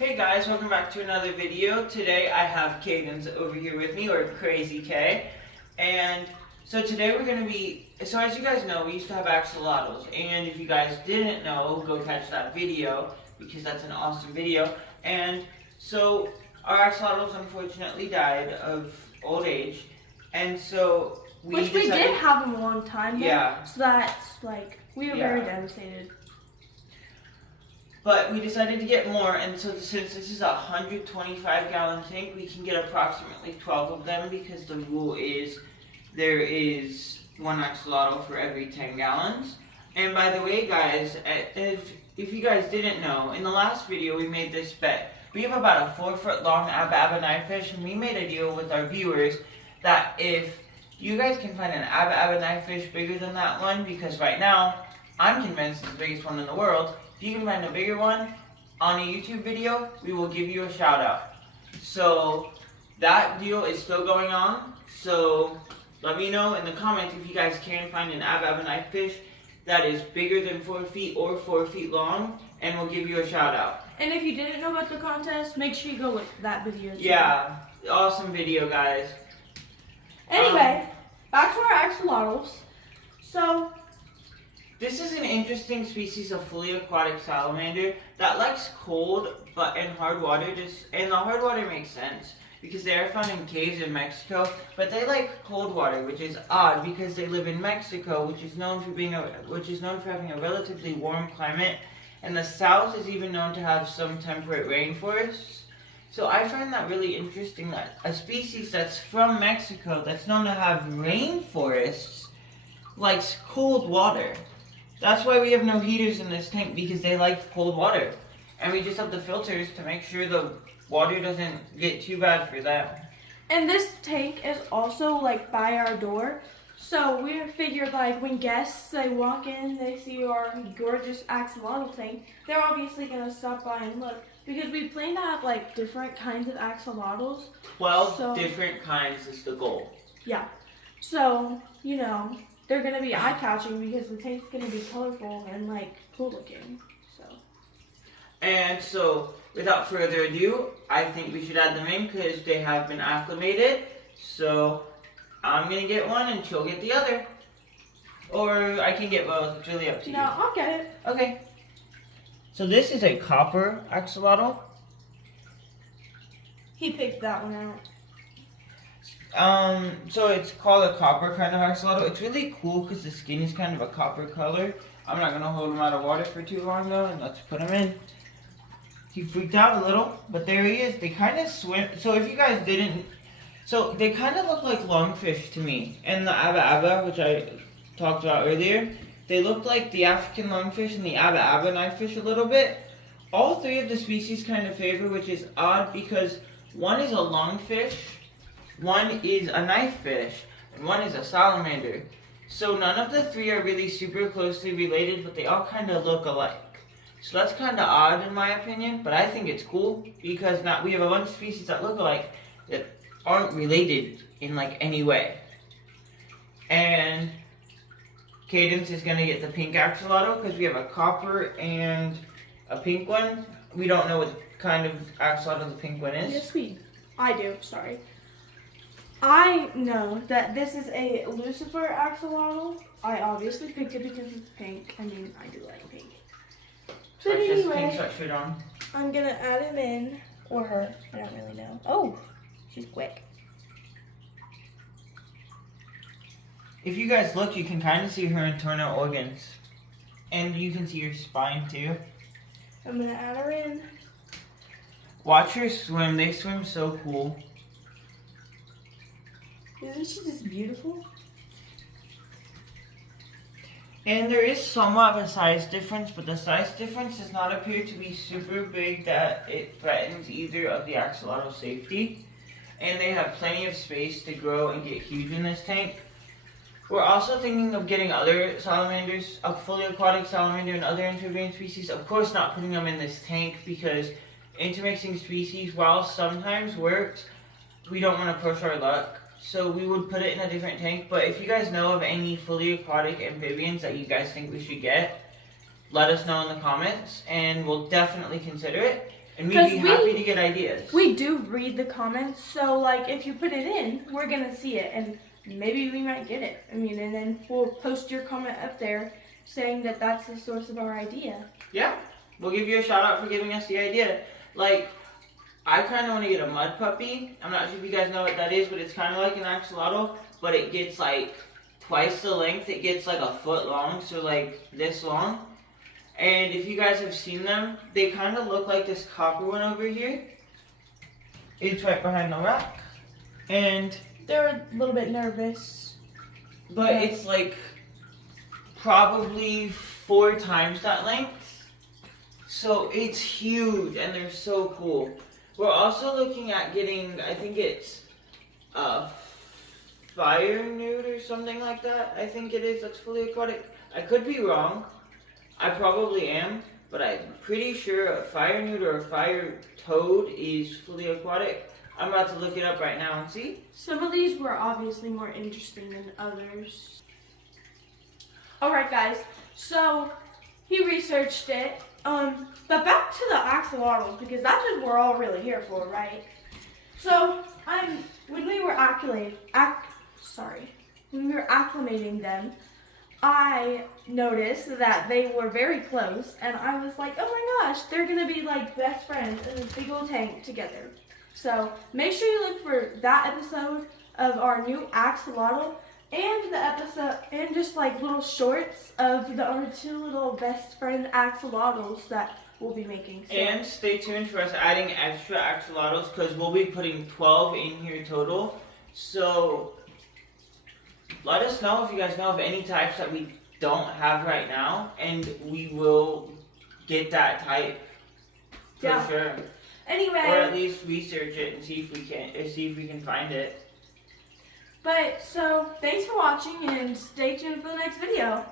Hey guys, welcome back to another video. Today I have Cadence over here with me, or Crazy K. And so today we're going to be, so as you guys know, we used to have axolotls. And if you guys didn't know, go catch that video, because that's an awesome video. And so our axolotls unfortunately died of old age. And so we Which we did have them a long time though, yeah. So that's like, we were very devastated. But we decided to get more, and so since this is a 125-gallon tank, we can get approximately 12 of them, because the rule is there is one axolotl for every 10 gallons. And by the way, guys, if you guys didn't know, in the last video we made this bet. We have about a 4-foot-long abba knifefish, and we made a deal with our viewers that if you guys can find an abba knifefish bigger than that one, because right now I'm convinced it's the biggest one in the world. If you can find a bigger one on a YouTube video, we will give you a shout out. So that deal is still going on. So let me know in the comments if you guys can find an abba knifefish that is bigger than 4 feet or 4 feet long, and we'll give you a shout out. And if you didn't know about the contest, make sure you go with that video too. Yeah, awesome video, guys. Anyway, back to our axolotls. So this is an interesting species of fully aquatic salamander that likes cold but in hard water. And the hard water makes sense because they are found in caves in Mexico, but they like cold water, which is odd because they live in Mexico, which is known for having a relatively warm climate, and the South is even known to have some temperate rainforests. So I find that really interesting that a species that's from Mexico, that's known to have rainforests, likes cold water. That's why we have no heaters in this tank, because they like cold water. And we just have the filters to make sure the water doesn't get too bad for them. And this tank is also like by our door. So we figured like when guests, they walk in, they see our gorgeous axolotl tank, they're obviously going to stop by and look. Because we plan to have like different kinds of axolotls. 12 different kinds is the goal. Yeah. So, you know, they're going to be eye-catching because the tank's going to be colorful and, like, cool-looking, so. And so, without further ado, I think we should add them in because they have been acclimated. So, I'm going to get one and she'll get the other. Or I can get both. It's really up to you. No, I'll get it. Okay. So, this is a copper axolotl. He picked that one out. So it's called a copper kind of axolotl. It's really cool because the skin is kind of a copper color. I'm not going to hold him out of water for too long though, and let's put him in. He freaked out a little, but there he is. They kind of swim. So if you guys didn't, so they kind of look like lungfish to me. And the abba, which I talked about earlier, they look like the African lungfish and the abba knifefish a little bit. All three of the species kind of favor, which is odd because one is a lungfish, one is a knifefish, and one is a salamander. So none of the three are really super closely related, but they all kind of look alike. So that's kind of odd in my opinion, but I think it's cool because now we have a bunch of species that look alike that aren't related in like any way. And Cadence is going to get the pink axolotl because we have a copper and a pink one. We don't know what kind of axolotl the pink one is. Yes, I do, sorry. I know that this is a Lucifer axolotl. I obviously picked it because it's pink. I mean, I do like pink. But anyway, pink sweatshirt on. I'm going to add him in, or her, I don't really know. Oh, she's quick. If you guys look, you can kind of see her internal organs. And you can see her spine too. I'm going to add her in. Watch her swim. They swim so cool. Isn't she just beautiful? And there is somewhat of a size difference, but the size difference does not appear to be super big that it threatens either of the axolotl safety. And they have plenty of space to grow and get huge in this tank. We're also thinking of getting other salamanders, a fully aquatic salamander and other amphibian species. Of course not putting them in this tank because intermixing species, while sometimes works, we don't want to push our luck. So we would put it in a different tank, but if you guys know of any fully aquatic amphibians that you guys think we should get, let us know in the comments, and we'll definitely consider it. And we'd be happy to get ideas. We do read the comments, so like if you put it in, we're gonna see it, and maybe we might get it. I mean, and then we'll post your comment up there saying that that's the source of our idea. Yeah, we'll give you a shout out for giving us the idea. Like, I kind of want to get a mud puppy. I'm not sure if you guys know what that is, but it's kind of like an axolotl, but it gets like twice the length. It gets like a foot long, so like this long. And if you guys have seen them, they kind of look like this copper one over here. It's right behind the rack. And they're a little bit nervous. But it's like probably 4 times that length. So it's huge and they're so cool. We're also looking at getting, I think it's fire nude or something like that. I think it is, that's fully aquatic. I could be wrong. I probably am, but I'm pretty sure a fire newt or a fire toad is fully aquatic. I'm about to look it up right now and see. Some of these were obviously more interesting than others. Alright guys, so he researched it. But back to the axolotls, because that's what we're all really here for, right? So when we were acclimating them, I noticed that they were very close, and I was like, oh my gosh, they're gonna be like best friends in this big old tank together. So make sure you look for that episode of our new axolotl, and the episode, and just like little shorts of our 2 little best friend axolotls that we'll be making. So. And stay tuned for us adding extra axolotls, because we'll be putting 12 in here total. So let us know if you guys know of any types that we don't have right now, and we will get that type for sure. Anyway, or at least research it and see if we can find it. But so thanks for watching, and stay tuned for the next video.